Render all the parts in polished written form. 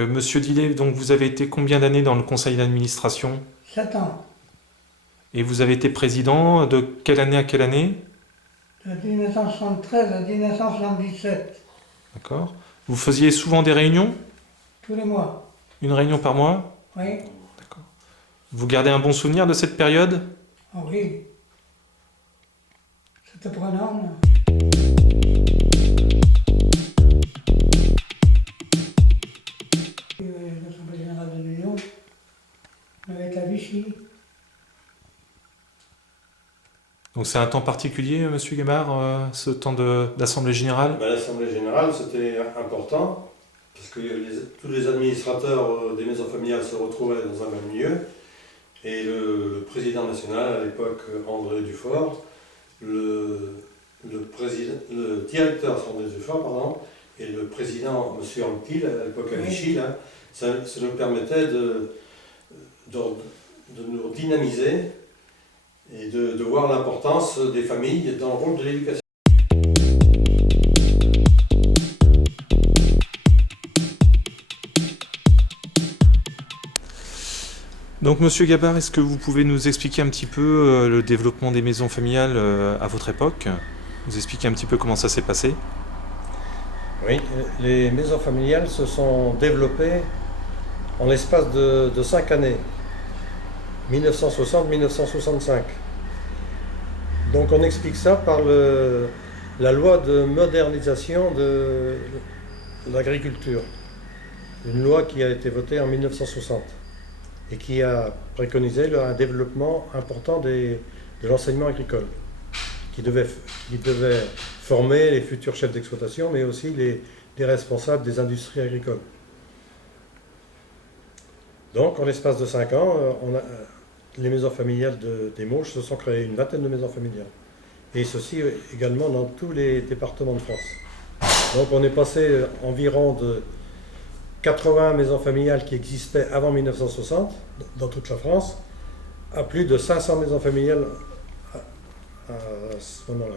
Monsieur Dillet, donc vous avez été combien d'années dans le conseil d'administration? 7 ans, Et vous avez été président de quelle année à quelle année? de 1973 à 1977, D'accord. Vous faisiez souvent des réunions? tous les mois. Une réunion par mois? Oui, D'accord. Vous gardez un bon souvenir de cette période? ah oui, c'était prenant. L'Assemblée générale de l'Union, on avait été à Vichy. Donc c'est un temps particulier, Monsieur Guébard, ce temps d'Assemblée générale? L'Assemblée générale, c'était important, parce que tous les administrateurs des maisons familiales se retrouvaient dans un même lieu, et le président national, à l'époque André Dufort, le directeur André Dufort, pardon, et le président M. Anquetil, à l'époque à Vichy, là, ça nous permettait de nous dynamiser et de voir l'importance des familles dans le rôle de l'éducation. Donc Monsieur Gabard, est-ce que vous pouvez nous expliquer un petit peu le développement des maisons familiales à votre époque? Nous expliquer un petit peu comment ça s'est passé? Oui, les maisons familiales se sont développées en l'espace de 5 années, 1960-1965. Donc on explique ça par la loi de modernisation de l'agriculture, une loi qui a été votée en 1960 et qui a préconisé un développement important de l'enseignement agricole, qui devait former les futurs chefs d'exploitation, mais aussi les responsables des industries agricoles. Donc, en l'espace de 5 ans, les maisons familiales des Mauges se sont créées, une vingtaine de maisons familiales. Et ceci également dans tous les départements de France. Donc, on est passé environ de 80 maisons familiales qui existaient avant 1960, dans toute la France, à plus de 500 maisons familiales à ce moment-là.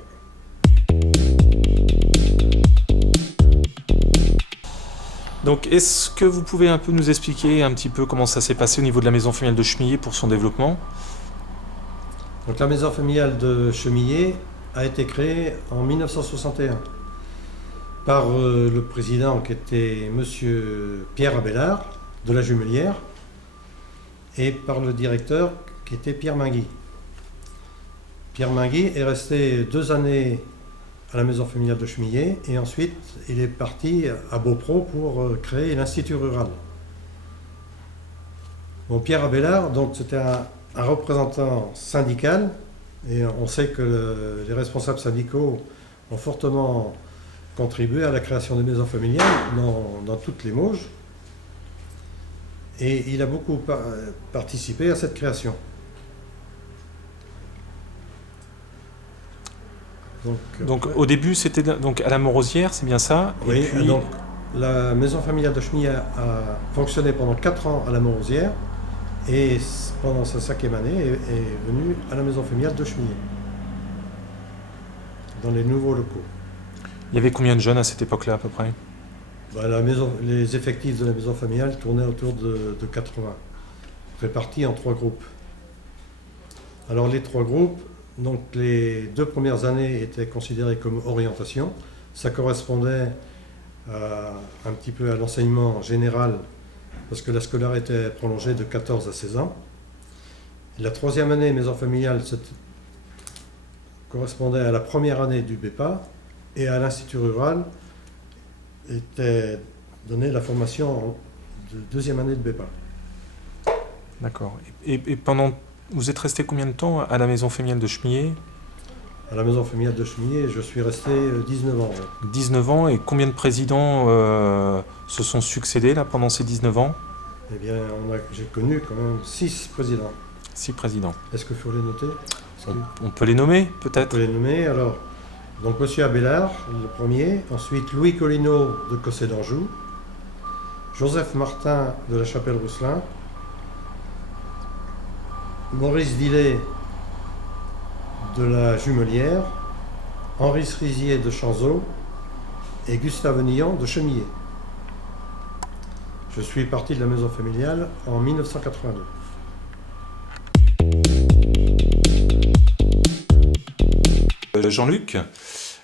Donc est-ce que vous pouvez un peu nous expliquer un petit peu comment ça s'est passé au niveau de la maison familiale de Chemillé pour son développement? Donc la maison familiale de Chemillé a été créée en 1961 par le président qui était monsieur Pierre Abélard de la Jumelière et par le directeur qui était Pierre Mingui. Pierre Mingui est resté 2 années à la maison familiale de Chemillé et ensuite il est parti à Beaupro pour créer l'Institut rural. Bon, Pierre Abélard, donc c'était un représentant syndical et on sait que les responsables syndicaux ont fortement contribué à la création des maisons familiales dans toutes les Mauges et il a beaucoup participé à cette création. Donc au début c'était donc à la Morosière, c'est bien ça? Oui, et puis... donc la maison familiale de Chemillé a fonctionné pendant 4 ans à la Morosière et pendant sa 5e année est venue à la maison familiale de Chemillé, dans les nouveaux locaux. Il y avait combien de jeunes à cette époque-là à peu près? Les effectifs de la maison familiale tournaient autour de 80, répartis en 3 groupes. Alors les 3 groupes, donc les 2 premières années étaient considérées comme orientation. Ça correspondait un petit peu à l'enseignement général parce que la scolarité était prolongée de 14 à 16 ans. La 3e année maison familiale correspondait à la première année du BEPA et à l'Institut rural était donnée la formation de 2e année de BEPA. D'accord. Et pendant... Vous êtes resté combien de temps à la maison familiale de Chemillé? À la maison familiale de Chemillé, je suis resté 19 ans. 19 ans, et combien de présidents se sont succédés là pendant ces 19 ans? Eh bien, j'ai connu quand même 6 présidents. 6 présidents. Est-ce qu'il faut les noter? On peut les nommer, On peut-être? peut les nommer. Alors, donc M. Abélard, le premier. Ensuite, Louis Collineau de Cossé d'Anjou. Joseph Martin de la Chapelle-Rousselin. Maurice Dillet de la Jumelière. Henri Cerisier de Chanzeau. Et Gustave Nillon de Chemillé. Je suis parti de la maison familiale en 1982. Jean-Luc,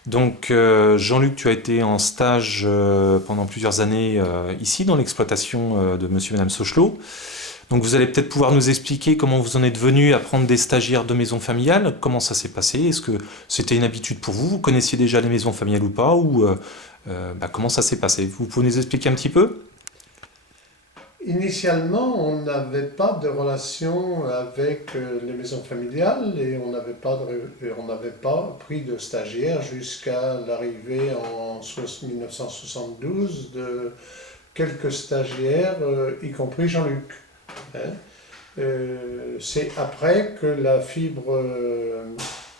donc Jean-Luc, tu as été en stage pendant plusieurs années ici dans l'exploitation de Monsieur et Madame Sauchelot. Donc vous allez peut-être pouvoir nous expliquer comment vous en êtes venu à prendre des stagiaires de maison familiale, comment ça s'est passé, est-ce que c'était une habitude pour vous, vous connaissiez déjà les maisons familiales ou pas, ou comment ça s'est passé? Vous pouvez nous expliquer un petit peu? Initialement, on n'avait pas de relation avec les maisons familiales et on n'avait pas pris de stagiaire jusqu'à l'arrivée en 1972 de quelques stagiaires, y compris Jean-Luc. Hein. C'est après que la fibre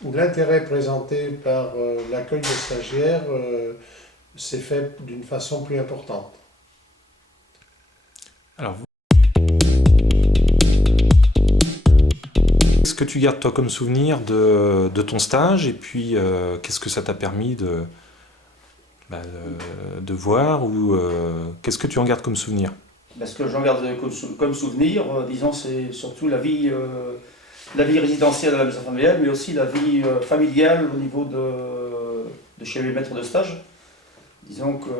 ou l'intérêt présenté par l'accueil de stagiaires s'est fait d'une façon plus importante. Alors, qu'est-ce que tu gardes toi comme souvenir de ton stage et puis qu'est-ce que ça t'a permis de voir ou qu'est-ce que tu en gardes comme souvenir? Ce que j'en garde comme souvenir, disons, c'est surtout la vie résidentielle de la maison familiale, mais aussi la vie familiale au niveau de chez les maîtres de stage. Disons que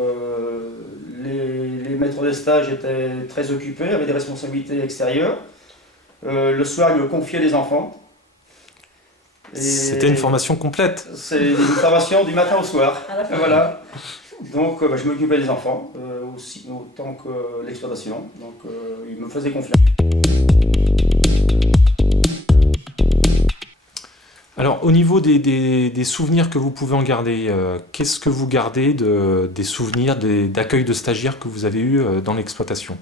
les maîtres de stage étaient très occupés, avaient des responsabilités extérieures. Le soir, ils me confiaient des enfants. C'était une formation complète. C'est une formation du matin au soir. Voilà. Donc je m'occupais des enfants, aussi autant que l'exploitation. Donc ils me faisaient confiance. Alors, au niveau des souvenirs que vous pouvez en garder, qu'est-ce que vous gardez des souvenirs d'accueil de stagiaires que vous avez eus dans l'exploitation?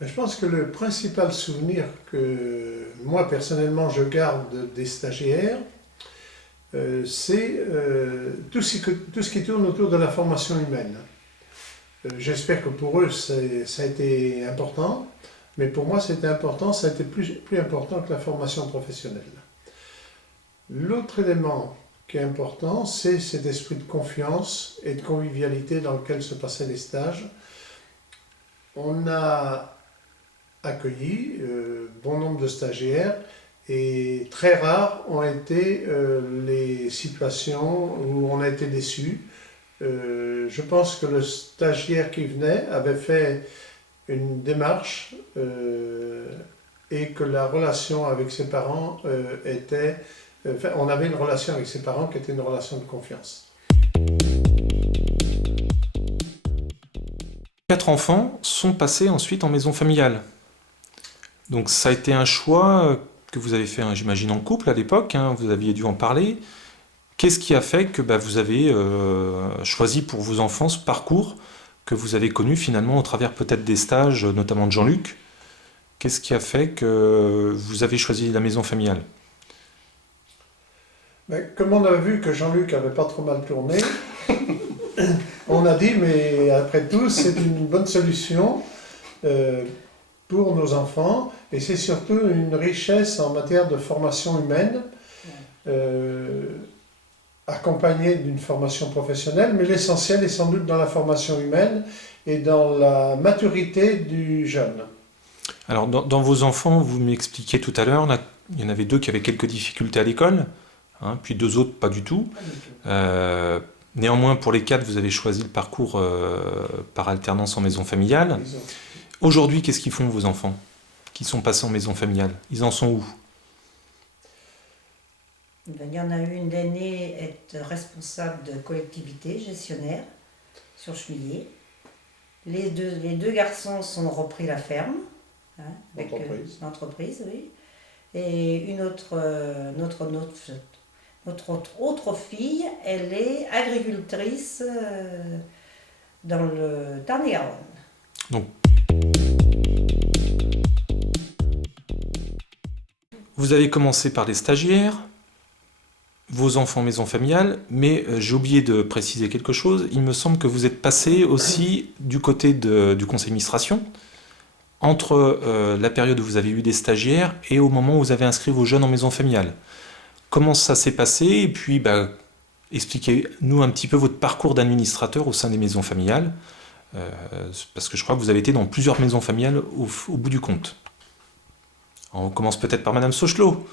Je pense que le principal souvenir que moi personnellement je garde des stagiaires, c'est tout ce qui tourne autour de la formation humaine. J'espère que pour eux ça a été important. Mais pour moi, c'était important, ça a été plus important que la formation professionnelle. L'autre élément qui est important, c'est cet esprit de confiance et de convivialité dans lequel se passaient les stages. On a accueilli bon nombre de stagiaires et très rares ont été les situations où on a été déçu. Je pense que le stagiaire qui venait avait fait une démarche et que la relation avec ses parents était... on avait une relation avec ses parents qui était une relation de confiance. 4 enfants sont passés ensuite en maison familiale. Donc ça a été un choix que vous avez fait, j'imagine, en couple à l'époque, hein, vous aviez dû en parler. Qu'est-ce qui a fait que vous avez choisi pour vos enfants ce parcours que vous avez connu finalement au travers peut-être des stages, notamment de Jean-Luc? Qu'est-ce qui a fait que vous avez choisi la maison familiale? Comme on a vu que Jean-Luc avait pas trop mal tourné, on a dit, mais après tout, c'est une bonne solution pour nos enfants, et c'est surtout une richesse en matière de formation humaine, accompagnée d'une formation professionnelle, mais l'essentiel est sans doute dans la formation humaine et dans la maturité du jeune. Alors, dans vos enfants, vous m'expliquiez tout à l'heure, il y en avait 2 qui avaient quelques difficultés à l'école, hein, puis 2 autres pas du tout. Néanmoins, pour les 4, vous avez choisi le parcours par alternance en maison familiale. Aujourd'hui, qu'est-ce qu'ils font vos enfants qui sont passés en maison familiale? Ils en sont où? Il y en a une d'aînée est responsable de collectivité, gestionnaire, sur Chemillé. Les deux garçons ont repris la ferme, hein, avec l'entreprise, oui. Et notre autre fille, elle est agricultrice dans le Tarn-et-Garonne. Donc, vous avez commencé par les stagiaires, vos enfants maison familiale, mais j'ai oublié de préciser quelque chose. Il me semble que vous êtes passé aussi du côté du conseil d'administration, entre la période où vous avez eu des stagiaires et au moment où vous avez inscrit vos jeunes en maison familiale. Comment ça s'est passé? Et puis, expliquez-nous un petit peu votre parcours d'administrateur au sein des maisons familiales. Parce que je crois que vous avez été dans plusieurs maisons familiales au bout du compte. Alors, on commence peut-être par Madame Sauchelot.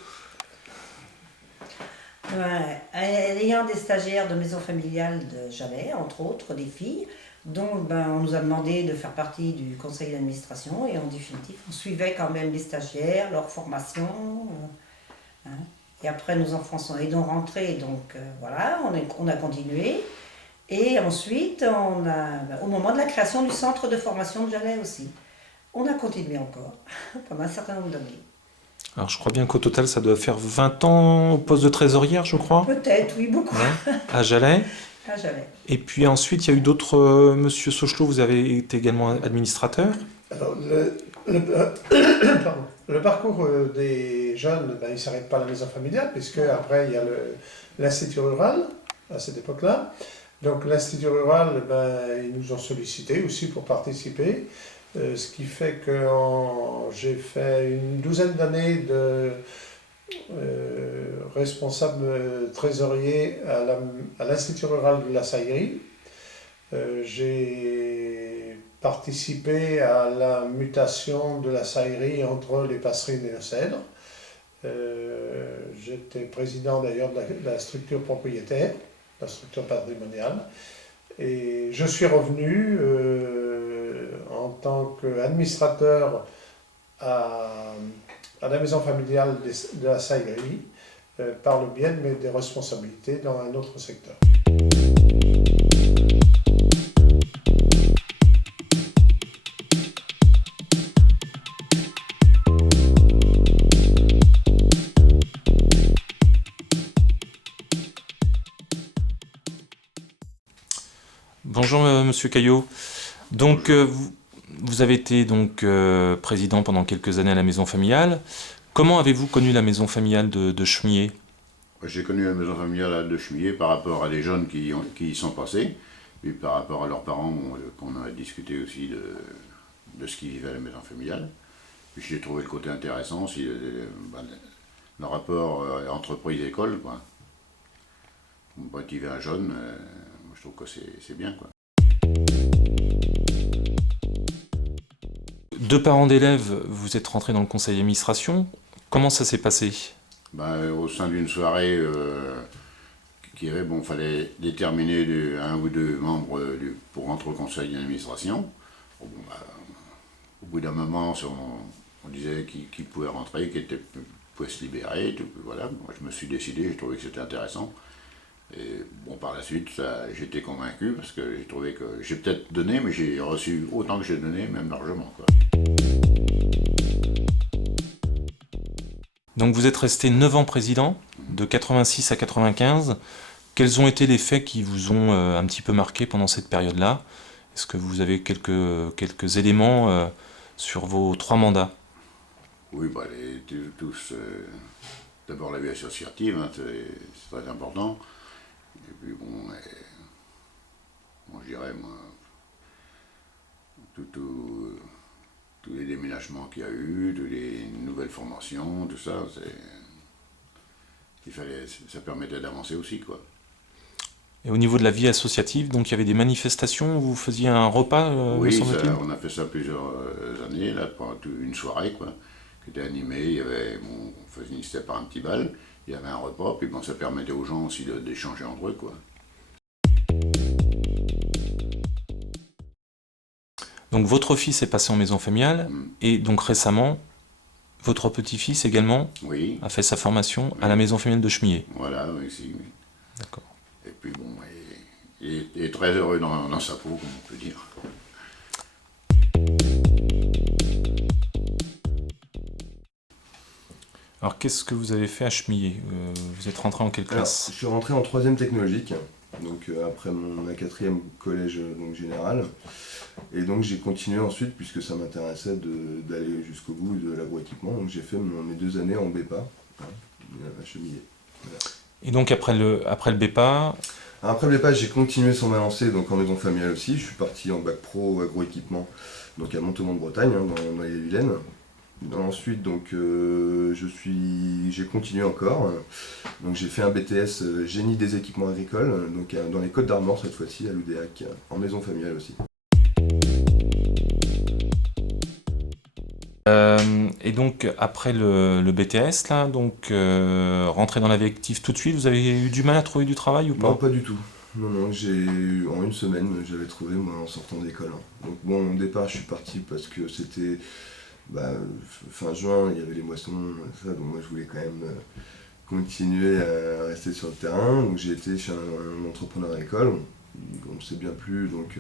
Ouais, ayant des stagiaires de maison familiale de Jalais, entre autres, des filles, donc on nous a demandé de faire partie du conseil d'administration et en définitive, on suivait quand même les stagiaires, leur formation. Hein. Et après, nos enfants sont donc rentrés, donc voilà, on a continué. Et ensuite, au moment de la création du centre de formation de Jalais aussi, on a continué encore pendant un certain nombre d'années. Alors je crois bien qu'au total, ça doit faire 20 ans au poste de trésorière, je crois. Peut-être, oui, beaucoup. Ouais, à Jalais. À Jalais. Et puis ensuite, il y a eu d'autres... Monsieur Sauchelot, vous avez été également administrateur. Alors, pardon. Le parcours des jeunes, il ne s'arrête pas à la maison familiale, puisque après il y a l'Institut rural, à cette époque-là. Donc l'Institut rural, ils nous ont sollicité aussi pour participer. Ce qui fait que j'ai fait une douzaine d'années de responsable trésorier à l'Institut rural de la Saillerie. J'ai participé à la mutation de la Saillerie entre les Passerines et le Cèdre. J'étais président d'ailleurs de la structure propriétaire, la structure patrimoniale. Et je suis revenu en tant qu'administrateur à la maison familiale de la Saillerie par le biais des responsabilités dans un autre secteur. Bonjour Monsieur Caillot. Donc vous avez été donc président pendant quelques années à la maison familiale. Comment avez-vous connu la maison familiale de Chemillé? J'ai connu la maison familiale de Chemillé par rapport à des jeunes qui y sont passés, puis par rapport à leurs parents, qu'on a discuté aussi de ce qu'ils vivaient à la maison familiale. Puis j'ai trouvé le côté intéressant aussi, le rapport entreprise-école, quoi. Motiver un jeune, moi je trouve que c'est bien, quoi. Deux parents d'élèves, vous êtes rentrés dans le conseil d'administration. Comment ça s'est passé? Au sein d'une soirée qui avait, fallait déterminer un ou deux membres pour rentrer au conseil d'administration. Au bout d'un moment, on disait qui pouvait rentrer, qui pouvait se libérer. Tout, voilà. Moi, je me suis décidé, j'ai trouvé que c'était intéressant. Et par la suite, j'étais convaincu parce que j'ai trouvé que j'ai peut-être donné, mais j'ai reçu autant que j'ai donné, même largement, quoi. Donc vous êtes resté 9 ans président, de 86 à 95. Quels ont été les faits qui vous ont un petit peu marqué pendant cette période-là? Est-ce que vous avez quelques éléments sur vos 3 mandats? Oui, tous. D'abord la vie associative, hein, c'est très important. Et puis je dirais, tous les déménagements qu'il y a eu, toutes les nouvelles formations, tout ça, ça permettait d'avancer aussi, quoi. Et au niveau de la vie associative, donc il y avait des manifestations où vous faisiez un repas, oui, me semble-t-il? on a fait ça plusieurs années, là, pendant une soirée, quoi, qui était animée. Il y avait, on finissait par un petit bal, il y avait un repas, puis ça permettait aux gens aussi d'échanger entre eux, quoi. Donc votre fils est passé en maison familiale, et donc récemment, votre petit-fils également a fait sa formation à la maison familiale de Chemillé. Voilà, oui, si. Oui. D'accord. Et puis il est très heureux dans sa peau, comme on peut dire. Alors qu'est-ce que vous avez fait à Chemillé? Vous êtes rentré en quelle classe? Je suis rentré en 3e technologique, donc après ma 4e collège général. Et donc j'ai continué ensuite, puisque ça m'intéressait d'aller jusqu'au bout de l'agroéquipement. Donc j'ai fait mes 2 années en BEPA, à Chemillé. Voilà. Et donc après le BEPA? Après le BEPA, j'ai continué sans m'avancer, donc en maison familiale aussi. Je suis parti en bac pro agroéquipement, donc à Montauban-de-Bretagne, dans les Vilaines. Ensuite, donc, j'ai continué encore. Donc j'ai fait un BTS génie des équipements agricoles, donc dans les Côtes d'Armor cette fois-ci, à l'UDEAC, en maison familiale aussi. Et donc, après le BTS, là, donc, rentrer dans la vie active tout de suite, vous avez eu du mal à trouver du travail ou Non, pas? pas du tout. Non, non, en une semaine, j'avais trouvé, moi, en sortant d'école, hein. Donc bon, au départ, je suis parti parce que c'était fin juin, il y avait les moissons, ça, donc moi, je voulais quand même continuer à rester sur le terrain. Donc j'ai été chez un entrepreneur agricole, on ne s'est bien plu, donc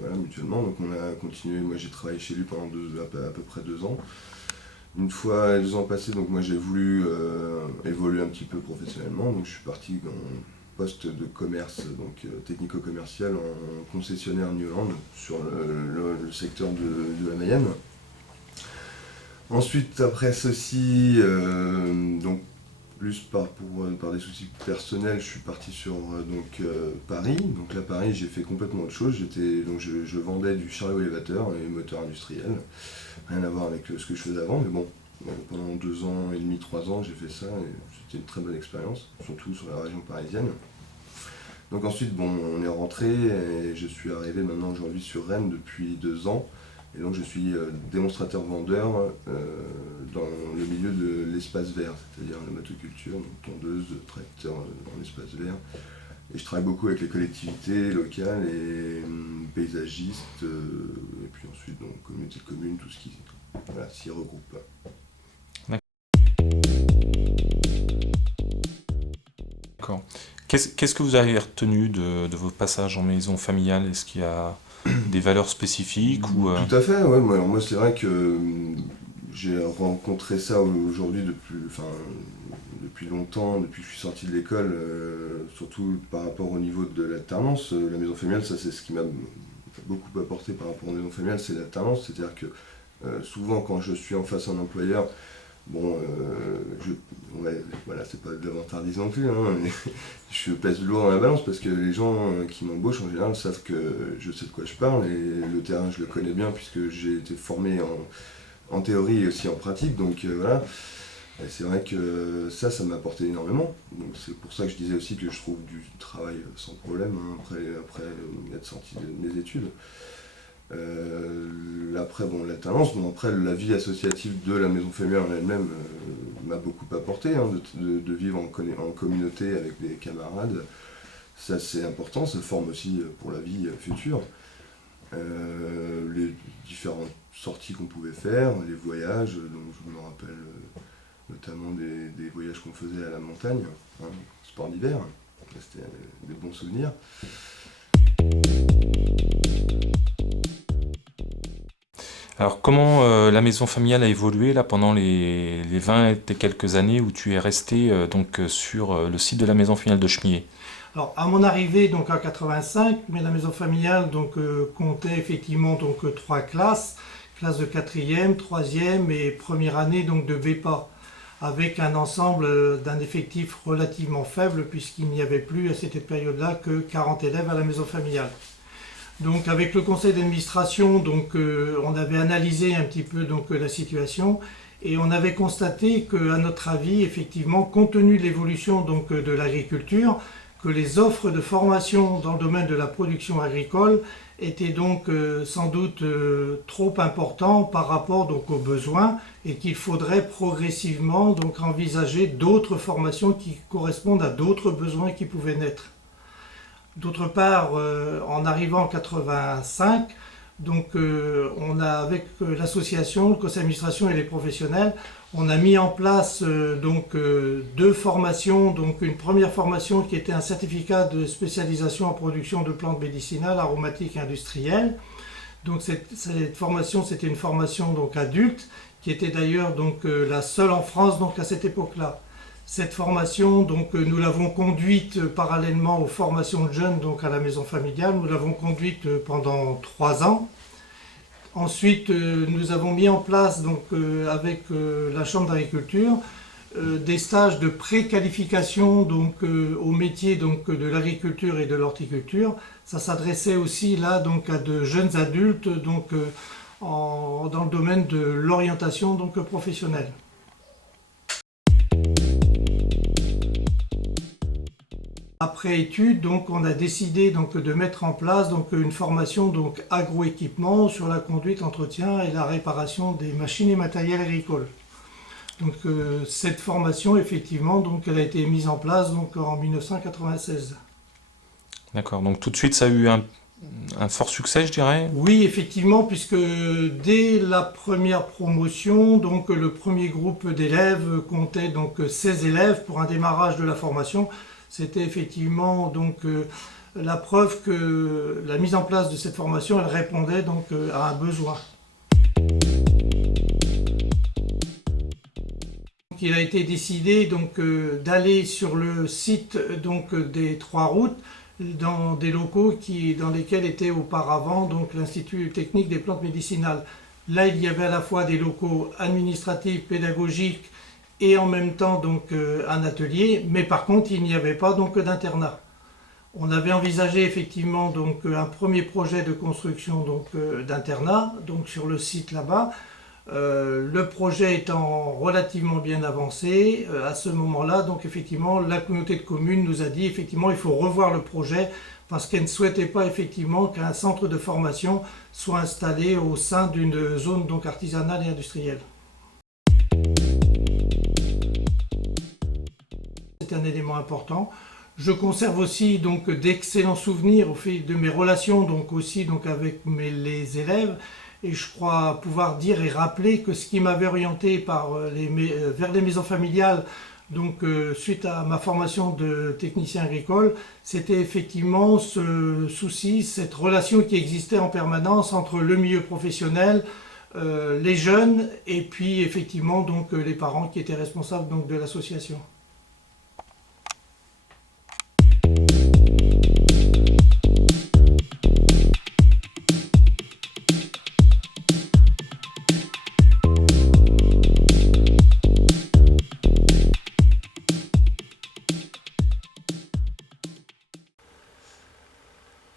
voilà, mutuellement. Donc on a continué, moi j'ai travaillé chez lui pendant à peu près 2 ans. Une fois 2 ans passés, donc moi j'ai voulu évoluer un petit peu professionnellement, donc je suis parti dans un poste de commerce, donc technico-commercial en concessionnaire New Holland sur le secteur de la Mayenne. Ensuite, après ceci, donc plus par des soucis personnels, je suis parti sur Paris. Donc là, Paris, j'ai fait complètement autre chose. Je vendais du chariot élévateur et moteur industriel. Rien à voir avec ce que je faisais avant, mais bon, pendant 2 ans et demi, 3 ans, j'ai fait ça et c'était une très bonne expérience, surtout sur la région parisienne. Donc ensuite, bon, on est rentré et je suis arrivé maintenant aujourd'hui sur Rennes depuis 2 ans. Et donc je suis démonstrateur vendeur dans le milieu de l'espace vert, c'est-à-dire la motoculture, donc tondeuse, tracteur dans l'espace vert. Et je travaille beaucoup avec les collectivités locales et paysagistes, et puis ensuite donc communauté de communes, tout ce qui s'y regroupe. D'accord. Qu'est-ce que vous avez retenu de vos passages en maison familiale? Est-ce qu'il y a des valeurs spécifiques ou Tout à fait, ouais. Moi c'est vrai que j'ai rencontré ça aujourd'hui depuis longtemps, depuis que je suis sorti de l'école, surtout par rapport au niveau de l'alternance. La maison familiale, ça c'est ce qui m'a beaucoup apporté par rapport aux maisons familiales, c'est l'alternance. C'est-à-dire que souvent quand je suis en face d'un employeur, bon, voilà, c'est pas de l'avantardise non plus, hein, mais je pèse lourd dans la balance parce que les gens qui m'embauchent en général savent que je sais de quoi je parle et le terrain je le connais bien puisque j'ai été formé en théorie et aussi en pratique, donc voilà. Et c'est vrai que ça m'a apporté énormément, donc c'est pour ça que je disais aussi que je trouve du travail sans problème, hein, après être sorti des études. Après, bon, l'alternance, bon, après la vie associative de la maison familiale en elle-même m'a beaucoup apporté, hein, de vivre en communauté avec des camarades. Ça c'est important, ça forme aussi pour la vie future. Les différentes sorties qu'on pouvait faire, les voyages, donc je me rappelle notamment des voyages qu'on faisait à la montagne, hein, sport d'hiver, c'était des bons souvenirs. Alors, comment la maison familiale a évolué là pendant les 20 et quelques années où tu es resté sur le site de la maison familiale de Chemillé? Alors, à mon arrivée donc en 85, mais la maison familiale comptait effectivement 3 classes, classe de 4e, 3e et première année donc de BEPA, avec un ensemble d'un effectif relativement faible puisqu'il n'y avait plus à cette période-là que 40 élèves à la maison familiale. Donc avec le conseil d'administration, on avait analysé un petit peu la situation et on avait constaté qu'à notre avis, effectivement, compte tenu de l'évolution de l'agriculture, que les offres de formation dans le domaine de la production agricole étaient sans doute trop importantes par rapport aux besoins et qu'il faudrait progressivement envisager d'autres formations qui correspondent à d'autres besoins qui pouvaient naître. D'autre part, en arrivant en 85, on a avec l'association, le conseil d'administration et les professionnels, on a mis en place 2 formations. Donc une première formation qui était un certificat de spécialisation en production de plantes médicinales, aromatiques et industrielles. Donc cette formation, c'était une formation adulte, qui était d'ailleurs la seule en France à cette époque-là. Cette formation, nous l'avons conduite parallèlement aux formations de jeunes à la maison familiale. Nous l'avons conduite pendant 3 ans. Ensuite, nous avons mis en place avec la Chambre d'agriculture des stages de préqualification au métier de l'agriculture et de l'horticulture. Ça s'adressait aussi là à de jeunes adultes dans le domaine de l'orientation professionnelle. Après études, donc, on a décidé donc, de mettre en place donc, une formation donc, agroéquipement sur la conduite, l'entretien et la réparation des machines et matériels agricoles. Donc, cette formation, effectivement, donc, elle a été mise en place donc, en 1996. D'accord, donc tout de suite ça a eu un fort succès, je dirais. Oui, effectivement, puisque dès la première promotion, donc, le premier groupe d'élèves comptait donc, 16 élèves pour un démarrage de la formation. C'était effectivement donc, la preuve que la mise en place de cette formation elle répondait donc, à un besoin. Il a été décidé donc, d'aller sur le site donc, des Trois Routes dans des locaux dans lesquels était auparavant donc, l'Institut technique des plantes médicinales. Là, il y avait à la fois des locaux administratifs, pédagogiques, et en même temps donc un atelier, mais par contre il n'y avait pas donc d'internat. On avait envisagé effectivement donc un premier projet de construction donc d'internat donc sur le site là-bas. Le projet étant relativement bien avancé, à ce moment-là donc effectivement la communauté de communes nous a dit effectivement il faut revoir le projet parce qu'elle ne souhaitait pas effectivement qu'un centre de formation soit installé au sein d'une zone donc artisanale et industrielle. C'est un élément important. Je conserve aussi donc d'excellents souvenirs au fait de mes relations donc aussi donc avec les élèves et je crois pouvoir dire et rappeler que ce qui m'avait orienté vers les maisons familiales donc suite à ma formation de technicien agricole, c'était effectivement ce souci, cette relation qui existait en permanence entre le milieu professionnel, les jeunes et puis effectivement donc les parents qui étaient responsables donc de l'association.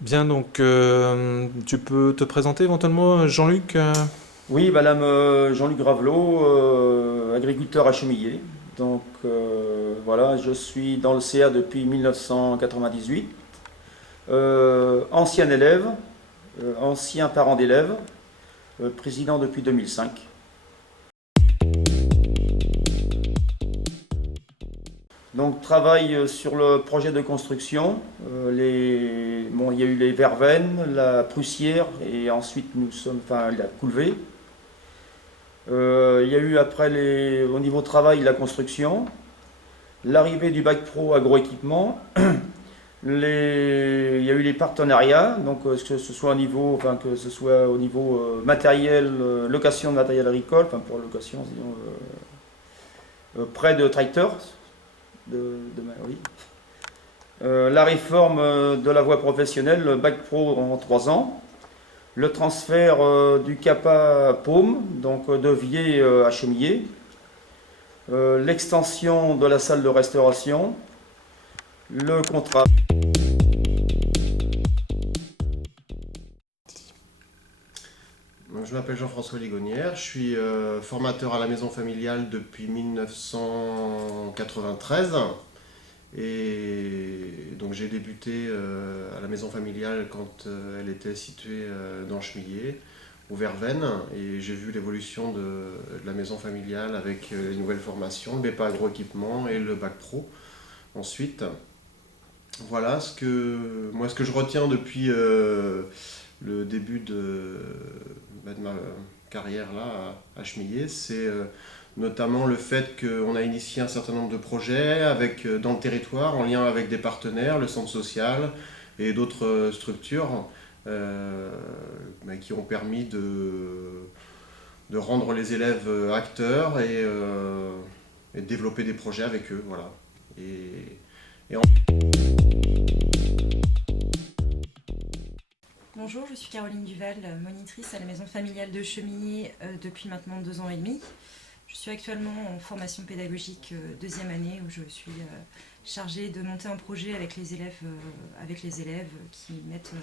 Bien, donc tu peux te présenter éventuellement, Jean-Luc Oui, madame Jean-Luc Gravelot, agriculteur à Chemillé. Donc voilà, je suis dans le CA depuis 1998. Ancien élève, ancien parent d'élève, président depuis 2005. Donc travaille sur le projet de construction. Il y a eu les verveines, la prussière et ensuite la coulevée. Il y a eu après au niveau travail la construction, l'arrivée du bac pro agroéquipement. Il y a eu les partenariats, donc que ce soit au niveau, matériel, location de matériel agricole, pour location, disons, prêt de tracteurs. La réforme de la voie professionnelle, le bac pro en 3 ans, le transfert du CAPA à Paume, donc de Vier à Chemillé, l'extension de la salle de restauration, le contrat. Je m'appelle Jean-François Ligonière, je suis formateur à la maison familiale depuis 1993 et donc j'ai débuté à la maison familiale quand elle était située dans Chemillé, au Verveine, et j'ai vu l'évolution de la maison familiale avec les nouvelles formations, le BEPA agroéquipement et le bac pro ensuite. Voilà ce que je retiens depuis le début de ma carrière là à Chemillé, c'est notamment le fait qu'on a initié un certain nombre de projets dans le territoire, en lien avec des partenaires, le centre social et d'autres structures qui ont permis de rendre les élèves acteurs et de développer des projets avec eux. Voilà. Bonjour, je suis Caroline Duval, monitrice à la maison familiale de Chemillé depuis maintenant 2 ans et demi. Je suis actuellement en formation pédagogique 2e année où je suis chargée de monter un projet avec les élèves qui mettent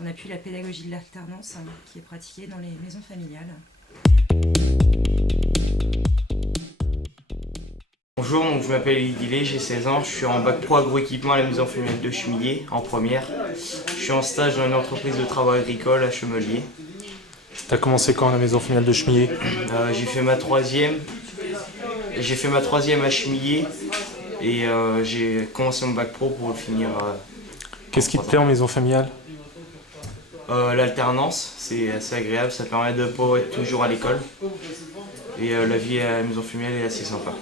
en appui la pédagogie de l'alternance qui est pratiquée dans les maisons familiales. Bonjour, donc je m'appelle Elie Guillet, j'ai 16 ans, je suis en bac pro agroéquipement à la maison familiale de Chemillé, en première. Je suis en stage dans une entreprise de travail agricole à Chemellier. T'as commencé quand à la maison familiale de Chemillé? J'ai fait ma troisième à Chemillé et j'ai commencé mon bac pro pour le finir. Qu'est-ce qui te plaît en maison familiale? L'alternance, c'est assez agréable, ça permet de ne pas être toujours à l'école. Et la vie à la maison familiale est assez sympa.